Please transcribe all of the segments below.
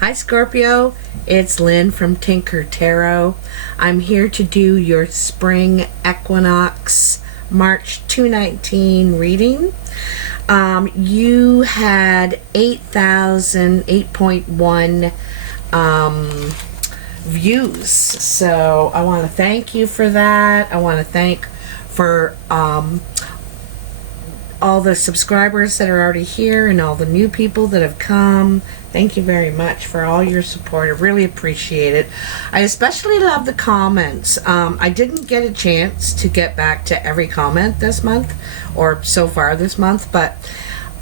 Hi Scorpio, it's Lynn from Tinker Tarot. I'm here to do your Spring Equinox March 2019 reading. You had 8,008.1 views, so I want to thank you for that. I want to thank for all the subscribers that are already here and all the new people that have come. Thank you very much for all your support. I really appreciate it. I especially love the comments. I didn't get a chance to get back to every comment this month, or so far this month, but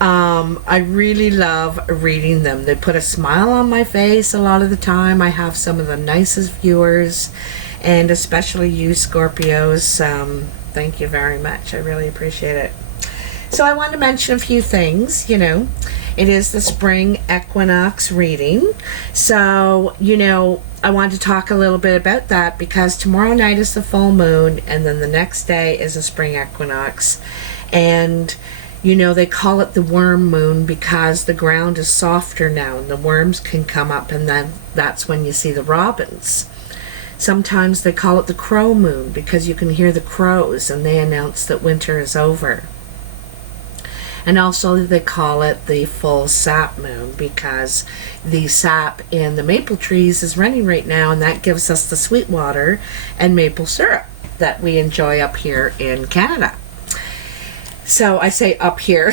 I really love reading them. They put a smile on my face a lot of the time. I have some of the nicest viewers, and especially you Scorpios. Thank you very much. I really appreciate it. So I wanted to mention a few things. It is the Spring Equinox reading. So, I wanted to talk a little bit about that because tomorrow night is the full moon, and then the next day is the Spring Equinox. And, they call it the worm moon because the ground is softer now and the worms can come up, and then that's when you see the robins. Sometimes they call it the crow moon because you can hear the crows and they announce that winter is over. And also they call it the full sap moon because the sap in the maple trees is running right now, and that gives us the sweet water and maple syrup that we enjoy up here in Canada. So I say up here.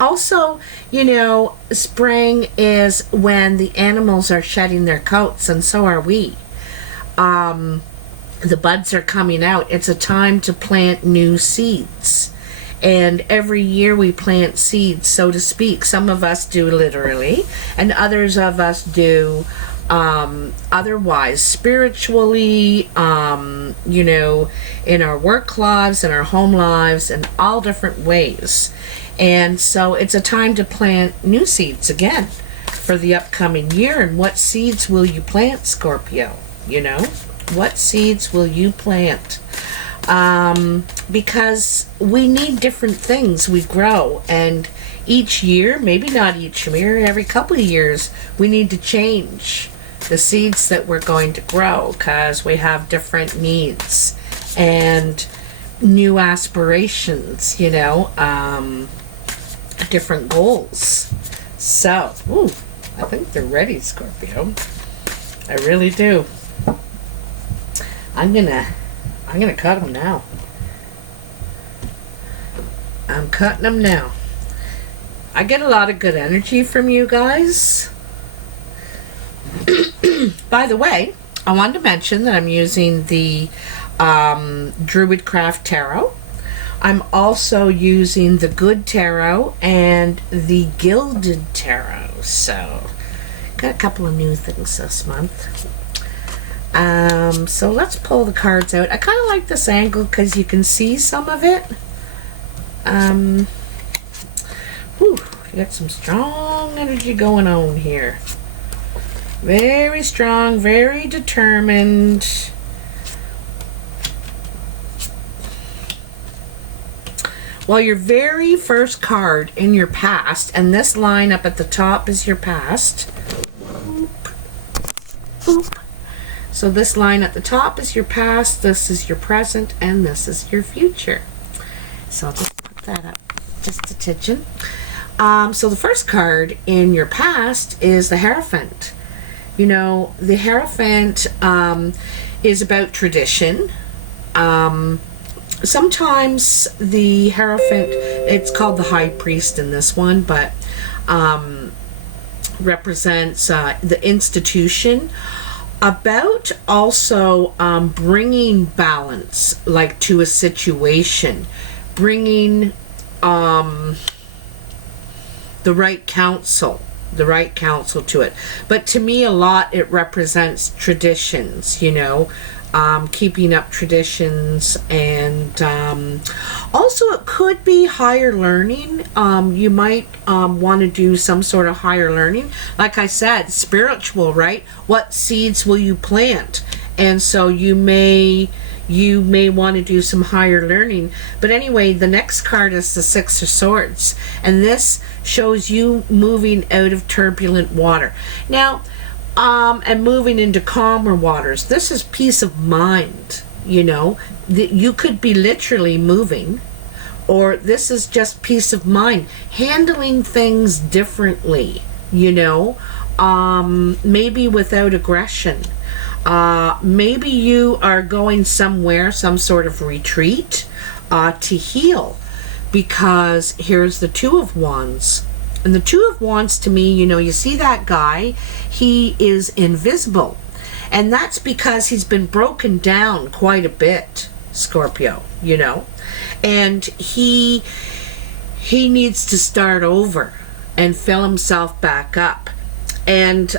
Also, spring is when the animals are shedding their coats, and so are we. The buds are coming out. It's a time to plant new seeds. And every year we plant seeds, so to speak. Some of us do literally, and others of us do otherwise, spiritually, in our work lives, in our home lives, in all different ways. And so it's a time to plant new seeds again for the upcoming year. And what seeds will you plant, Scorpio? What seeds will you plant? Because we need different things. We grow, and each year, maybe not each year, every couple of years, we need to change the seeds that we're going to grow because we have different needs and new aspirations, different goals. So, I think they're ready, Scorpio. I really do. I'm gonna cut them now. I'm cutting them now. I get a lot of good energy from you guys. By the way, I wanted to mention that I'm using the Druid Craft Tarot. I'm also using the Good Tarot and the Gilded Tarot. So, got a couple of new things this month. So let's pull the cards out. I kind of like this angle because you can see some of it. You got some strong energy going on here. Very strong, very determined. Well, your very first card in your past, and this line up at the top is your past. Boop. Boop. So this line at the top is your past, this is your present, and this is your future. So I'll just put that up just a tidgen. So the first card in your past is the Hierophant. The Hierophant is about tradition. Sometimes the Hierophant, it's called the High Priest in this one, but represents the institution. About also bringing balance, like to a situation, bringing the right counsel to it. But to me, a lot it represents traditions, keeping up traditions, and also it could be higher learning. You might want to do some sort of higher learning. Like I said, spiritual, right? What seeds will you plant? And so you may you may want to do some higher learning. But anyway, the next card is the Six of Swords, and this shows you moving out of turbulent water now, and moving into calmer waters. This is peace of mind. You know, you could be literally moving, or this is just peace of mind, handling things differently, you know, maybe without aggression. Maybe you are going somewhere, some sort of retreat, to heal, because here's the Two of Wands. And the Two of Wands, to me, you know, you see that guy, he is invisible. And that's because he's been broken down quite a bit, Scorpio, you know. And he needs to start over and fill himself back up. And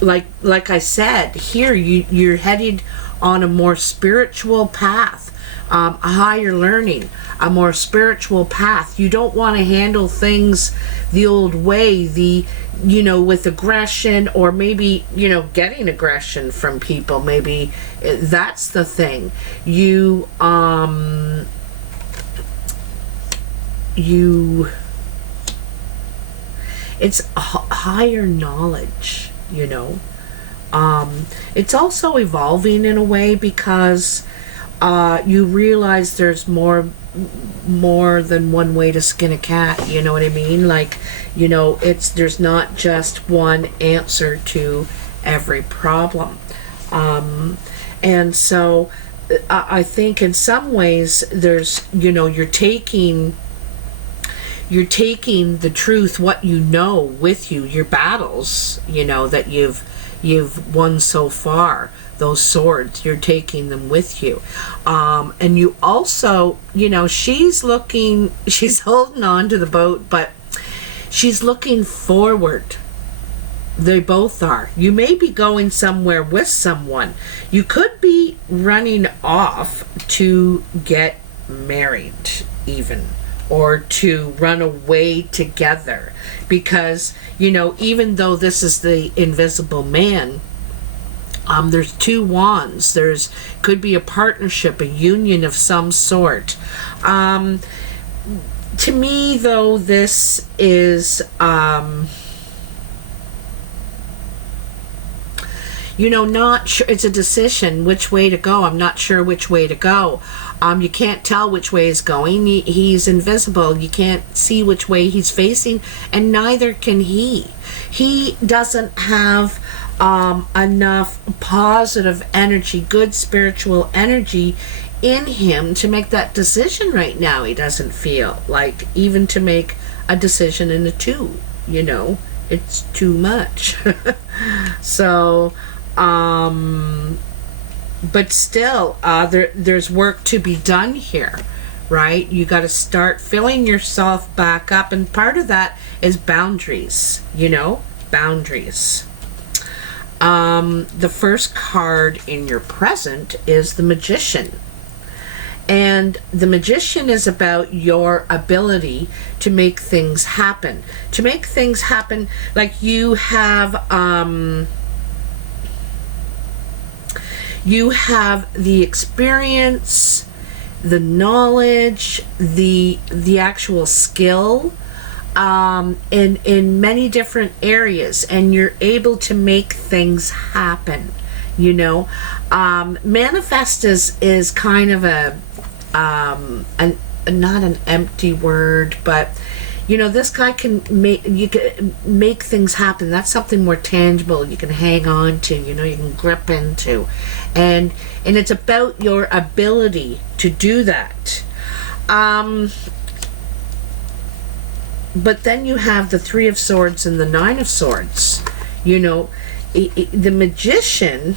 like I said, here you're headed on a more spiritual path, a higher learning, a more spiritual path. You don't want to handle things the old way, you know, with aggression, or maybe, you know, getting aggression from people. Maybe that's the thing. It's higher knowledge, you know. It's also evolving in a way, because you realize there's more than one way to skin a cat, you know what I mean? Like, you know, there's not just one answer to every problem. And so I think in some ways there's, you know, you're taking the truth, what you know, with you, your battles, you know, that you've won so far, those swords, you're taking them with you. And you also, you know, she's holding on to the boat, but she's looking forward. They both are. You may be going somewhere with someone. You could be running off to get married, even, or to run away together, because, you know, even though this is the invisible man, there's two wands. Could be a partnership, a union of some sort. To me, though, this is, you know, not sure. It's a decision which way to go. I'm not sure which way to go. You can't tell which way he's going. He's invisible. You can't see which way he's facing, and neither can he. He doesn't have enough positive energy, good spiritual energy in him to make that decision right now. He doesn't feel like even to make a decision in the two, you know, it's too much. So, but still, there's work to be done here, right? You got to start filling yourself back up, and part of that is boundaries, you know, boundaries. The first card in your present is the Magician. And the Magician is about your ability to make things happen. To make things happen, like you have the experience, the knowledge, the actual skill, in many different areas, and you're able to make things happen, you know. Manifest is kind of not an empty word, but, you know, this guy can make things happen. That's something more tangible you can hang on to, you know, you can grip into, and it's about your ability to do that. But then you have the Three of Swords and the Nine of Swords. You know, the Magician,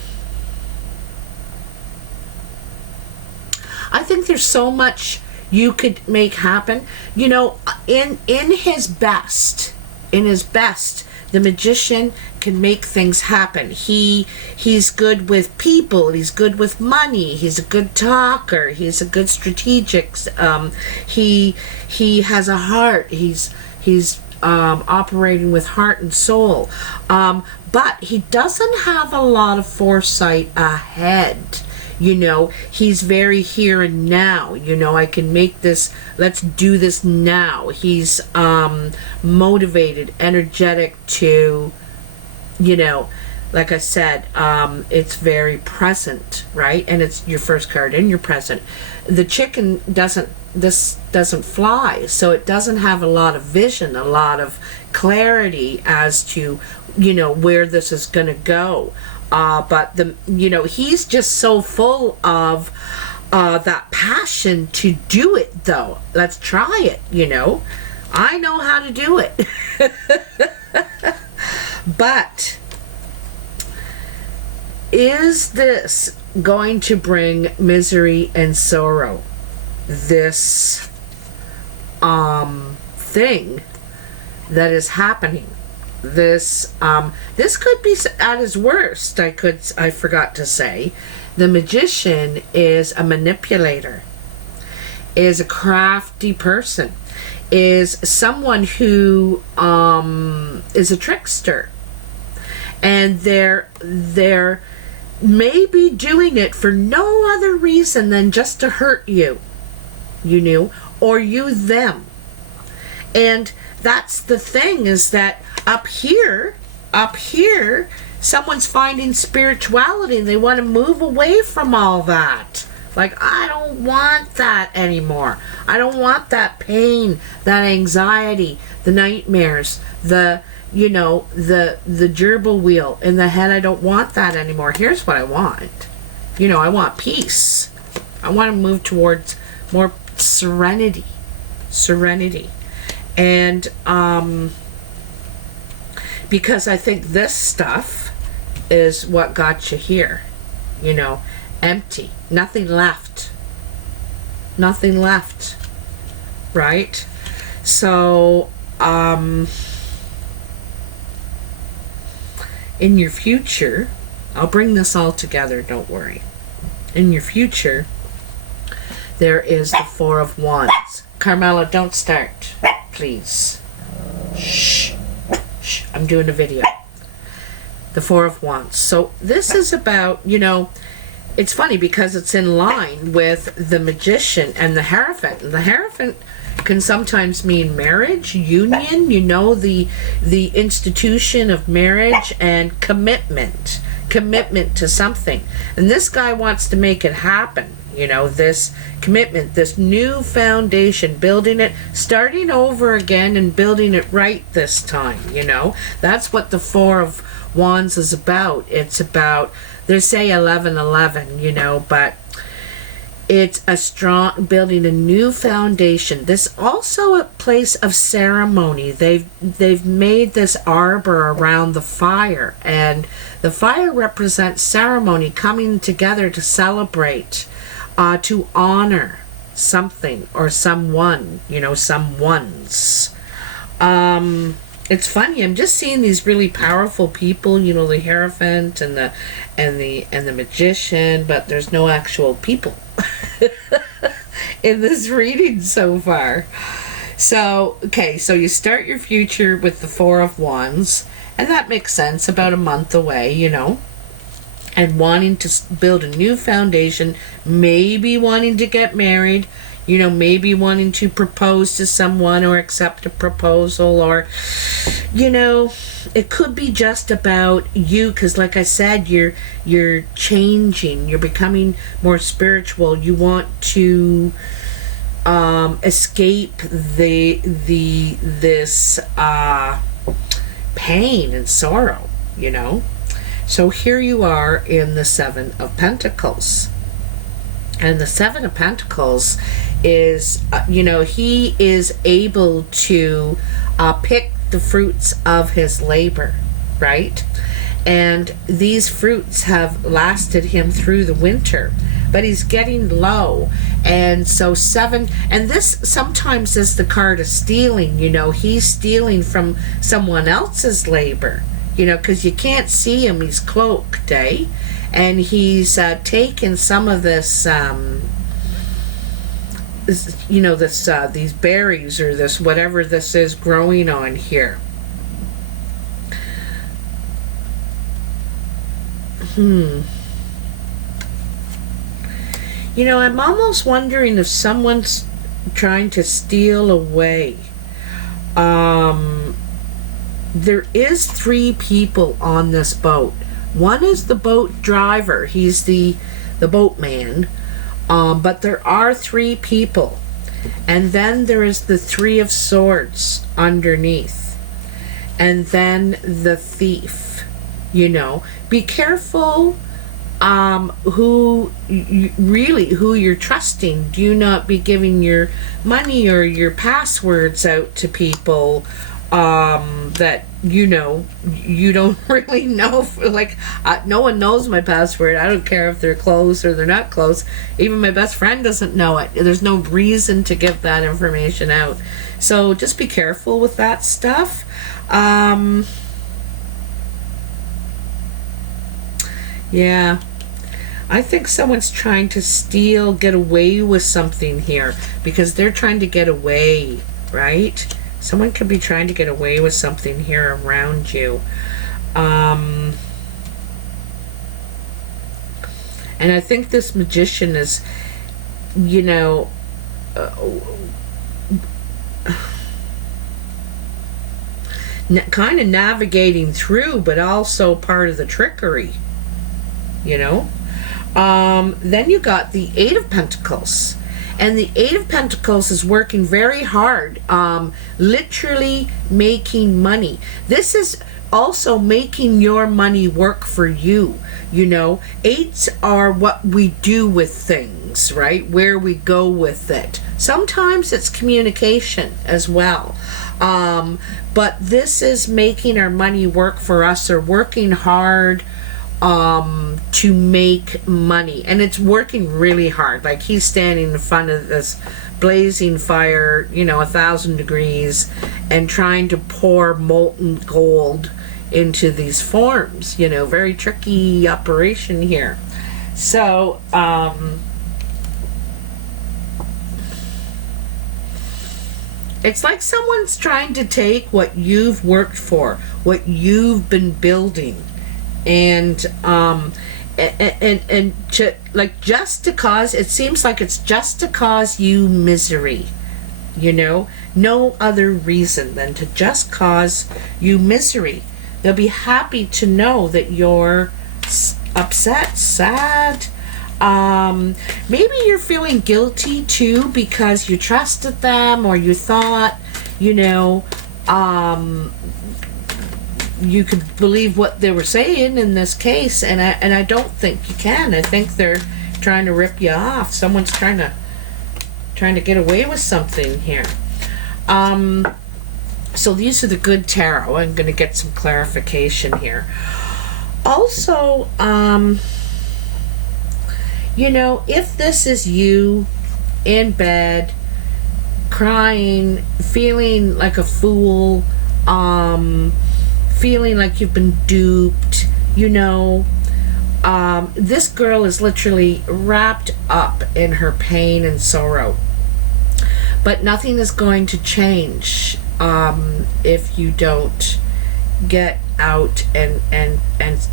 I think there's so much you could make happen. You know, in his best, the Magician can make things happen. He's good with people. He's good with money. He's a good talker. He's a good strategic. He has a heart. He's operating with heart and soul. But he doesn't have a lot of foresight ahead. You know, he's very here and now. You know, I can make this, let's do this now. He's motivated, energetic to, you know, like I said, it's very present, right? And it's your first card in your present. The chicken doesn't fly, so it doesn't have a lot of vision, a lot of clarity as to, you know, where this is going to go. But you know, he's just so full of that passion to do it, though. Let's try it, you know. I know how to do it. But is this going to bring misery and sorrow? This thing that is happening. This could be at his worst. I forgot to say, the magician is a manipulator, is a crafty person, is someone who is a trickster, and they're maybe doing it for no other reason than just to hurt you, you know, or you them. And that's the thing, is that up here, someone's finding spirituality and they want to move away from all that. Like, I don't want that anymore. I don't want that pain, that anxiety, the nightmares, the, you know, the gerbil wheel in the head. I don't want that anymore. Here's what I want. You know, I want peace. I want to move towards more serenity. And because I think this stuff is what got you here, you know, empty, nothing left, right? So in your future, I'll bring this all together, don't worry. In your future, there is the Four of Wands. Carmela, don't start, please. Shh. I'm doing a video. The Four of Wands. So this is about, you know, it's funny because it's in line with the Magician and the Hierophant. The Hierophant can sometimes mean marriage, union, you know, the institution of marriage, and commitment to something. And this guy wants to make it happen. You know, this commitment, this new foundation, building it, starting over again and building it right this time, you know. That's what the Four of Wands is about. It's about, they say 11-11, you know, but it's a strong, building a new foundation. This also a place of ceremony. They've made this arbor around the fire, and the fire represents ceremony, coming together to celebrate, to honor something or someone, you know, someone's. It's funny, I'm just seeing these really powerful people, you know, the Hierophant and the Magician, but there's no actual people in this reading so far. So, okay, so you start your future with the Four of Wands, and that makes sense, about a month away, you know. And wanting to build a new foundation, maybe wanting to get married, you know, maybe wanting to propose to someone or accept a proposal, or, you know, it could be just about you, because like I said, you're changing, you're becoming more spiritual. You want to escape this pain and sorrow, you know. So here you are in the Seven of Pentacles. And the Seven of Pentacles is, you know, he is able to pick the fruits of his labor, right? And these fruits have lasted him through the winter, but he's getting low. And so seven, and this sometimes is the card of stealing, you know, he's stealing from someone else's labor. You know, because you can't see him, he's cloaked, eh? And he's taken some of this, you know, this these berries or this whatever this is growing on here. I'm almost wondering if someone's trying to steal away. There is 3 people on this boat. One is the boat driver. He's the boatman. But there are 3 people. And then there is the 3 of Swords underneath. And then the thief. Be careful who you're trusting. Do not be giving your money or your passwords out to people that you don't really know. No one knows my password. I don't care if they're close or they're not close. Even my best friend doesn't know it. There's no reason to give that information out. So just be careful with that stuff. Yeah, I think someone's trying to get away with something here, because they're trying to get away, right? Someone could be trying to get away with something here around you. And I think this magician is, kind of navigating through, but also part of the trickery. Then you got the 8 of Pentacles. And the 8 of Pentacles is working very hard, literally making money. This is also making your money work for you. 8s are what we do with things, right? Where we go with it. Sometimes it's communication as well. But this is making our money work for us, or working hard to make money. And it's working really hard. Like, he's standing in front of this blazing fire, 1,000 degrees, and trying to pour molten gold into these forms. Very tricky operation here. So it's like someone's trying to take what you've worked for, what you've been building, and just to cause, it seems like it's just to cause you misery. No other reason than to just cause you misery. They'll be happy to know that you're upset, sad. Maybe you're feeling guilty too, because you trusted them, or you thought, you could believe what they were saying in this case, and I don't think you can. I think they're trying to rip you off. Someone's trying to get away with something here. So these are the good tarot. I'm going to get some clarification here. Also, if this is you in bed, crying, feeling like a fool, feeling like you've been duped, this girl is literally wrapped up in her pain and sorrow. But nothing is going to change if you don't get out and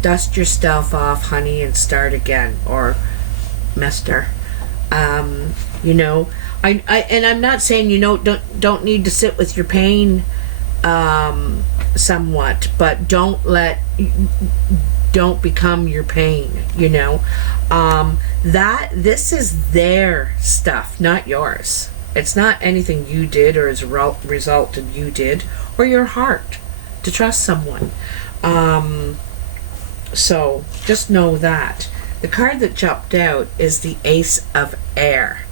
dust yourself off, honey, and start again, or mister. And I'm not saying don't need to sit with your pain somewhat, but don't become your pain. This is their stuff, not yours. It's not anything you did, or as a result of you did, or your heart to trust someone. So just know that. The card that jumped out is the Ace of Air.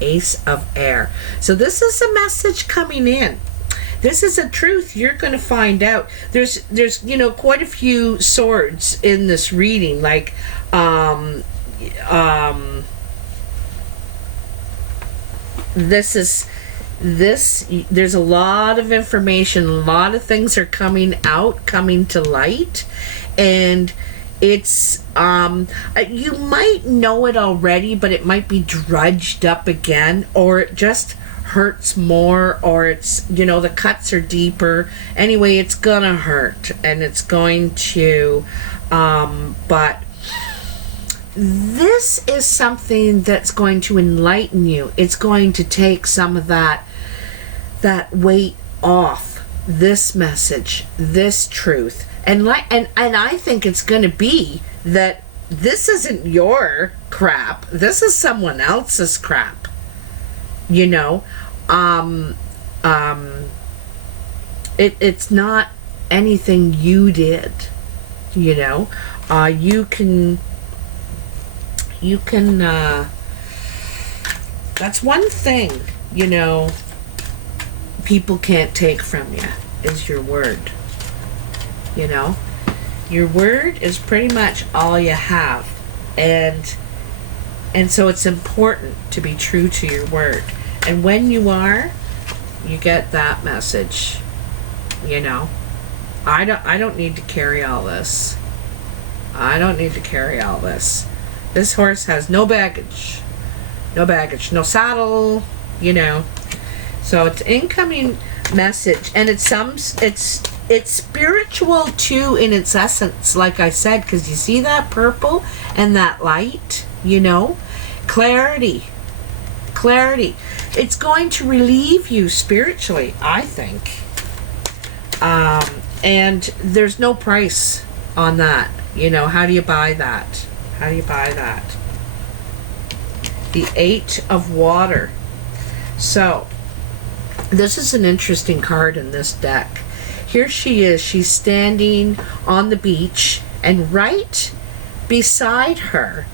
Ace of Air. So this is a message coming in. This is a truth you're going to find out. There's quite a few swords in this reading. Like there's a lot of information, a lot of things are coming to light, and it's you might know it already, but it might be drudged up again, or it just hurts more, or it's the cuts are deeper. Anyway, it's gonna hurt, and it's going to but this is something that's going to enlighten you. It's going to take some of that weight off this message, this truth. And I think it's going to be that this isn't your crap. This is someone else's crap. You know, it's not anything you did. You know, you can that's one thing, you know, people can't take from you, is your word. You know, your word is pretty much all you have, and so it's important to be true to your word. And when you are, you get that message. You know, I don't need to carry all this. I don't need to carry all this. This horse has no baggage, no saddle. You know, so it's incoming message, and it's spiritual too in its essence, like I said, because you see that purple and that light, you know, clarity. It's going to relieve you spiritually, I think. And there's no price on that. You know, how do you buy that? How do you buy that? The 8 of Water. So, this is an interesting card in this deck. Here she is. She's standing on the beach, and right beside her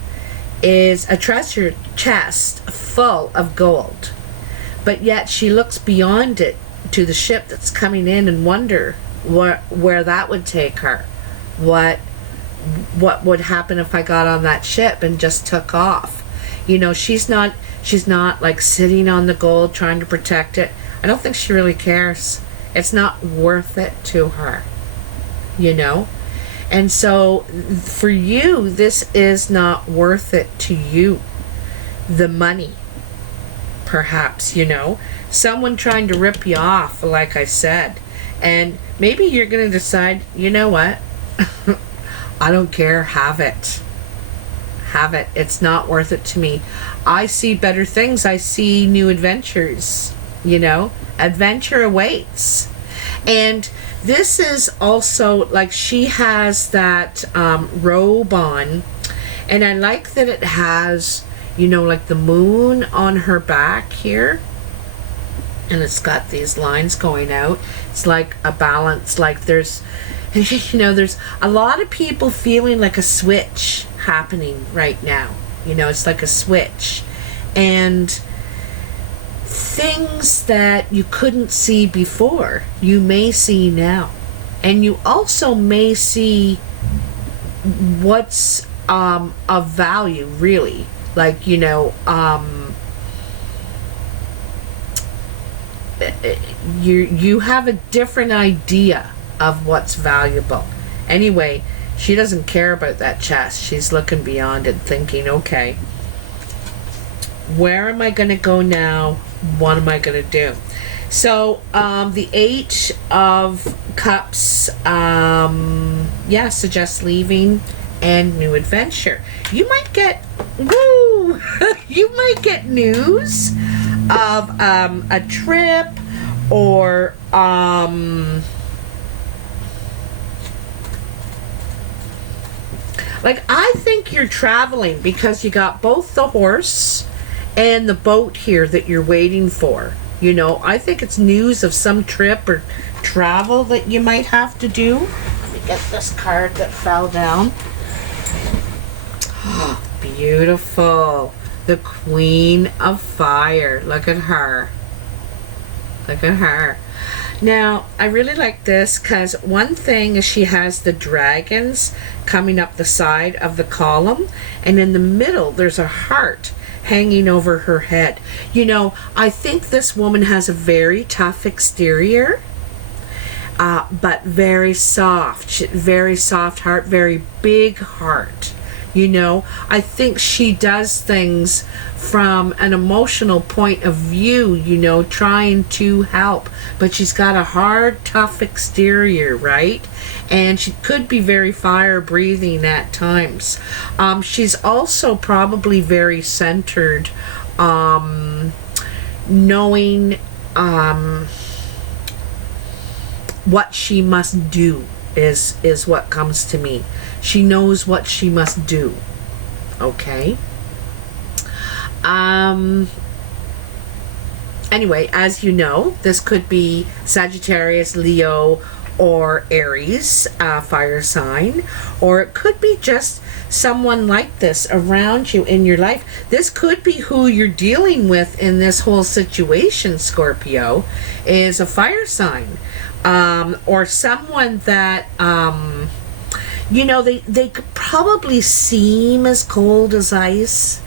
is a treasure chest full of gold. But yet she looks beyond it to the ship that's coming in and wonder where that would take her. What would happen if I got on that ship and just took off? You know, she's not like sitting on the gold trying to protect it. I don't think she really cares. It's not worth it to her, you know? And so for you, this is not worth it to you. The money, perhaps, you know? Someone trying to rip you off, like I said. And maybe you're going to decide, you know what? I don't care. Have it. Have it. It's not worth it to me. I see better things. I see new adventures, you know? Adventure awaits. And this is also, like, she has that robe on, and I like that it has, you know, like the moon on her back here, and it's got these lines going out. It's like a balance, like there's, you know, there's a lot of people feeling like a switch happening right now. You know, it's like a switch, and things that you couldn't see before, you may see now. And you also may see what's of value, really. Like, you know, you have a different idea of what's valuable. Anyway, she doesn't care about that chest. She's looking beyond it, thinking, okay, where am I going to go now? What am I going to do? So, the 8 of Cups, yeah, suggests leaving and new adventure. You might get, woo! You might get news of a trip, or like, I think you're traveling because you got both the horse and the boat here that you're waiting for. You know, I think it's news of some trip or travel that you might have to do. Let me get this card that fell down. Oh, beautiful. The Queen of Fire. Look at her. Look at her. Now, I really like this because one thing is she has the dragons coming up the side of the column, and in the middle there's a heart hanging over her head. You know, I think this woman has a very tough exterior, but very soft heart, very big heart. You know, I think she does things from an emotional point of view, you know, trying to help, but she's got a hard, tough exterior, right? And she could be very fire breathing at times. She's also probably very centered, knowing what she must do is what comes to me. She knows what she must do. Okay. Anyway, as you know, this could be Sagittarius, Leo, or Aries, fire sign, or it could be just someone like this around you in your life. This could be who you're dealing with in this whole situation, Scorpio, is a fire sign, or someone that you know, they could probably seem as cold as ice,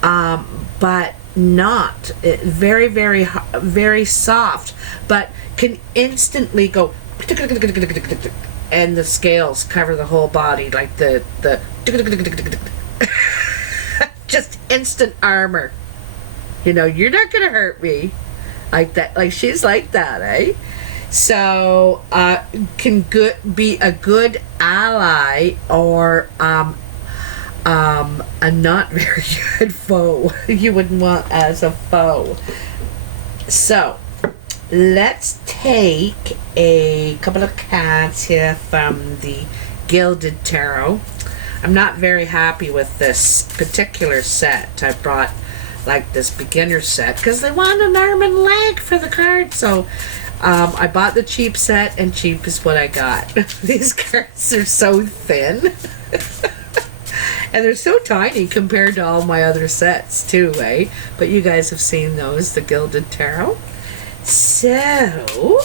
but not. Very, very, very soft, but can instantly go, and the scales cover the whole body, like the just instant armor. You know, you're not gonna hurt me, like that. Like she's like that, eh? So can be a good ally, or a not very good foe. You wouldn't want as a foe. So let's take a couple of cards here from the Gilded Tarot. I'm not very happy with this particular set. I brought like this beginner set because they want an arm and leg for the card, so I bought the cheap set, and cheap is what I got. These cards are so thin. And they're so tiny compared to all my other sets too, eh? But you guys have seen those, the Gilded Tarot. So,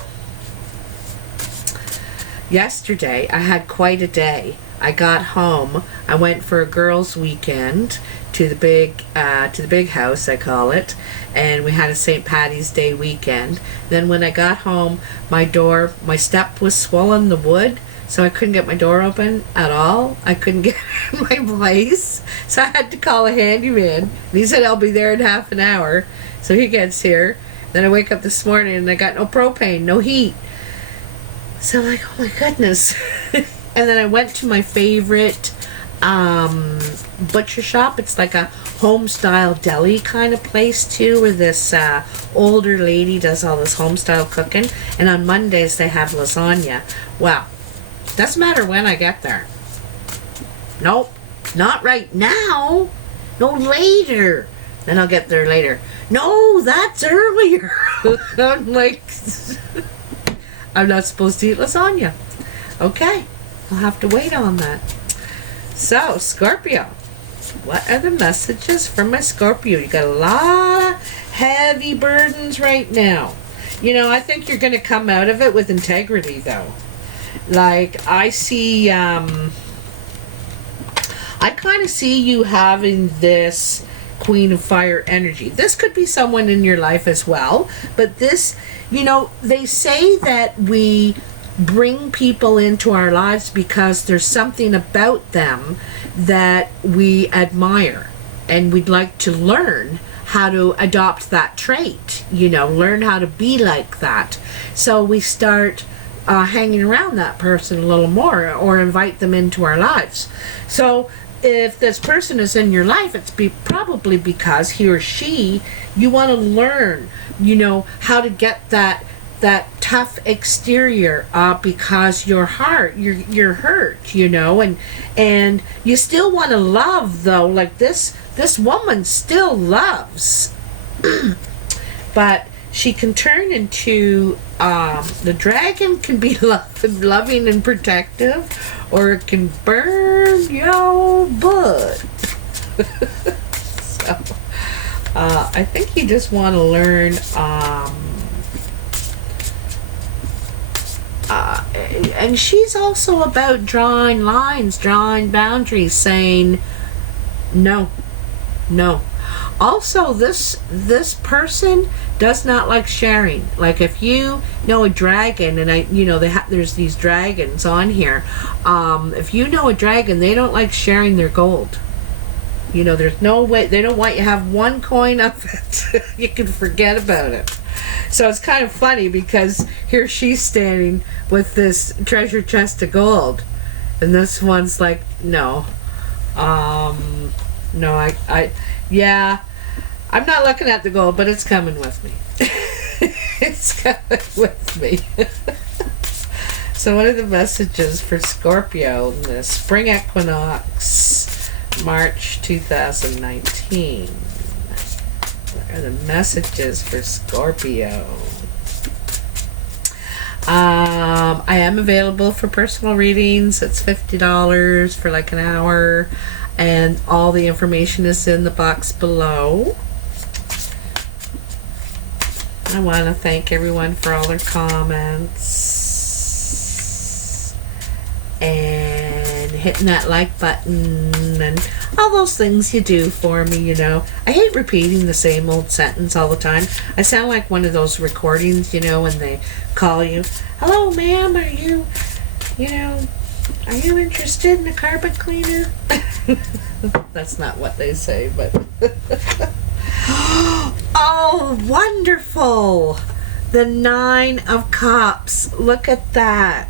yesterday I had quite a day. I got home. I went for a girls' weekend to the big house, I call it, and we had a St. Patty's Day weekend. Then when I got home, my step was swollen, the wood, so I couldn't get my door open at all. I couldn't get in my place, so I had to call a handyman. And he said I'll be there in half an hour. So he gets here. Then I wake up this morning and I got no propane, no heat. So I'm like, oh my goodness. And then I went to my favorite butcher shop. It's like a home style deli kind of place too, where this older lady does all this home style cooking, and on Mondays they have lasagna. Well, doesn't matter when I get there. Nope, not right now. No, later. Then I'll get there later. No, that's earlier. I'm like, I'm not supposed to eat lasagna. Okay, I'll have to wait on that. So, Scorpio, what are the messages for my Scorpio? You got a lot of heavy burdens right now. You know, I think you're going to come out of it with integrity, though. Like, I see, I kind of see you having this Queen of Fire energy. This could be someone in your life as well, but this, you know, they say that we bring people into our lives because there's something about them that we admire, and we'd like to learn how to adopt that trait, you know, learn how to be like that. So we start hanging around that person a little more, or invite them into our lives. So if this person is in your life, it's probably because he or she, you want to learn, you know, how to get that tough exterior, because your heart, you're hurt, you know, and you still want to love, though. Like this woman still loves, but she can turn into, the dragon can be loving and protective, or it can burn your butt. So, I think you just want to learn, and she's also about drawing lines, drawing boundaries, saying no. Also, this person does not like sharing. Like if you know a dragon, and there's these dragons on here. If you know a dragon, they don't like sharing their gold. There's no way, they don't want you to have one coin of it. You can forget about it. So it's kind of funny because here she's standing with this treasure chest of gold, and this one's like, no, yeah, I'm not looking at the gold, but it's coming with me. It's coming with me. So what are the messages for Scorpio in the Spring Equinox, March 2019? What are the messages for Scorpio? I am available for personal readings. It's $50 for like an hour, and all the information is in the box below. I want to thank everyone for all their comments and hitting that like button and all those things you do for me. I hate repeating the same old sentence all the time. I sound like one of those recordings, when they call you, hello ma'am, are you interested in a carpet cleaner? That's not what they say, but oh, wonderful! The 9 of Cups. Look at that.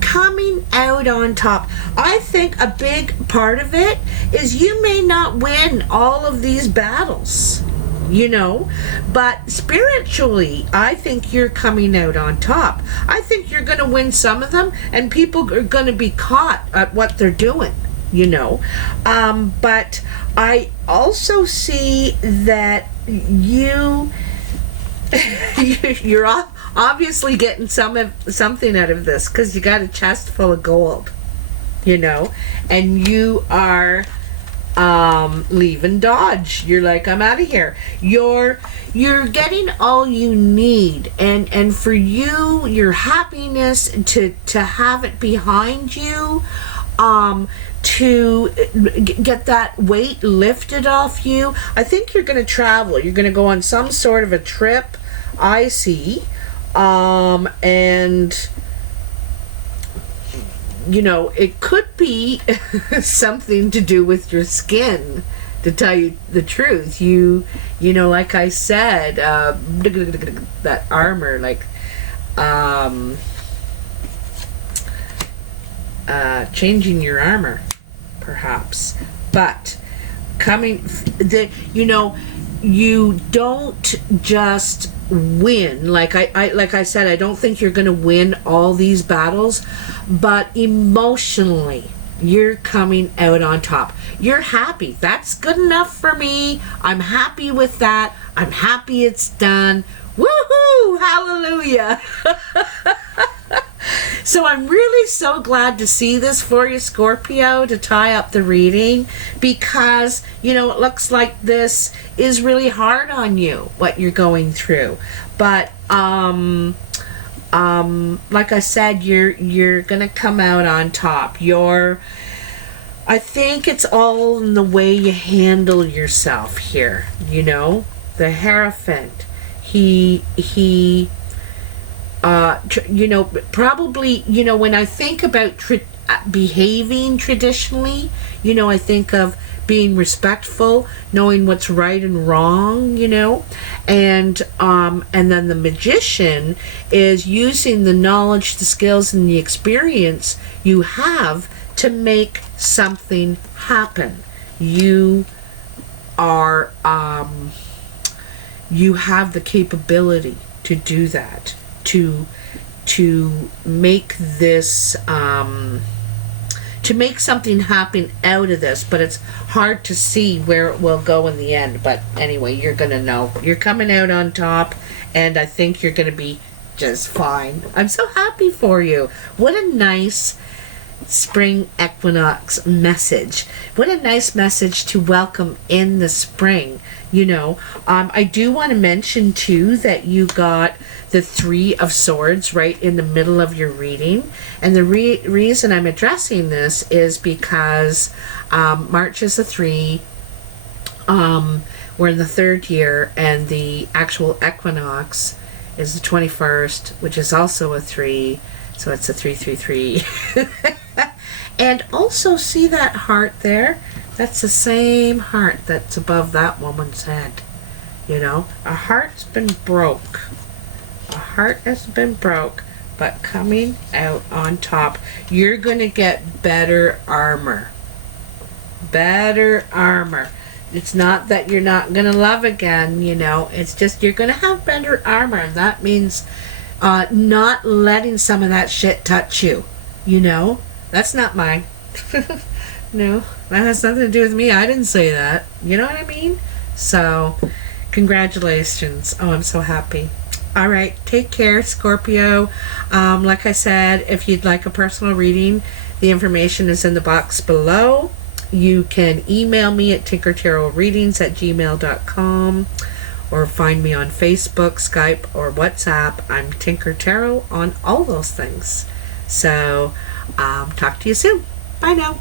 Coming out on top. I think a big part of it is you may not win all of these battles, but spiritually, I think you're coming out on top. I think you're going to win some of them, and people are going to be caught at what they're doing, but I also see that you're obviously getting something out of this, because you got a chest full of gold, and you are leaving Dodge. You're like, I'm out of here. You're getting all you need, and for you, your happiness to have it behind you, to get that weight lifted off you. I think you're going to travel. You're going to go on some sort of a trip, I see. And it could be something to do with your skin, to tell you the truth. Like I said, that armor, like changing your armor, perhaps. But you don't just win. Like I said, I don't think you're going to win all these battles, but emotionally, you're coming out on top. You're happy. That's good enough for me. I'm happy with that. I'm happy it's done. Woohoo! Hallelujah! So I'm really so glad to see this for you, Scorpio, to tie up the reading, because, it looks like this is really hard on you, what you're going through. But, like I said, you're going to come out on top. I think it's all in the way you handle yourself here, The Hierophant. He probably, when I think about behaving traditionally, I think of being respectful, knowing what's right and wrong, and then the Magician is using the knowledge, the skills, and the experience you have to make something happen. You are, you have the capability to do that. To make this, to make something happen out of this, but it's hard to see where it will go in the end. But anyway, you're gonna know. You're coming out on top, and I think you're gonna be just fine. I'm so happy for you. What a nice spring equinox message. What a nice message to welcome in the spring. I do want to mention too that you got the 3 of Swords right in the middle of your reading, and the reason I'm addressing this is because March is a 3, we're in the 3rd year, and the actual equinox is the 21st, which is also a 3, so it's a 333. And also, see that heart there? That's the same heart that's above that woman's head. You know, a heart's been broke. A heart has been broke, but coming out on top. You're going to get better armor. Better armor. It's not that you're not going to love again, you know. It's just you're going to have better armor. And that means not letting some of that shit touch you, you know. That's not mine. No, that has nothing to do with me. I didn't say that. You know what I mean? So, congratulations. Oh, I'm so happy. All right, take care, Scorpio. Like I said, if you'd like a personal reading, the information is in the box below. You can email me at tinkertarotreadings@gmail.com, or find me on Facebook, Skype, or WhatsApp. I'm Tinker Tarot on all those things. So, talk to you soon. Bye now.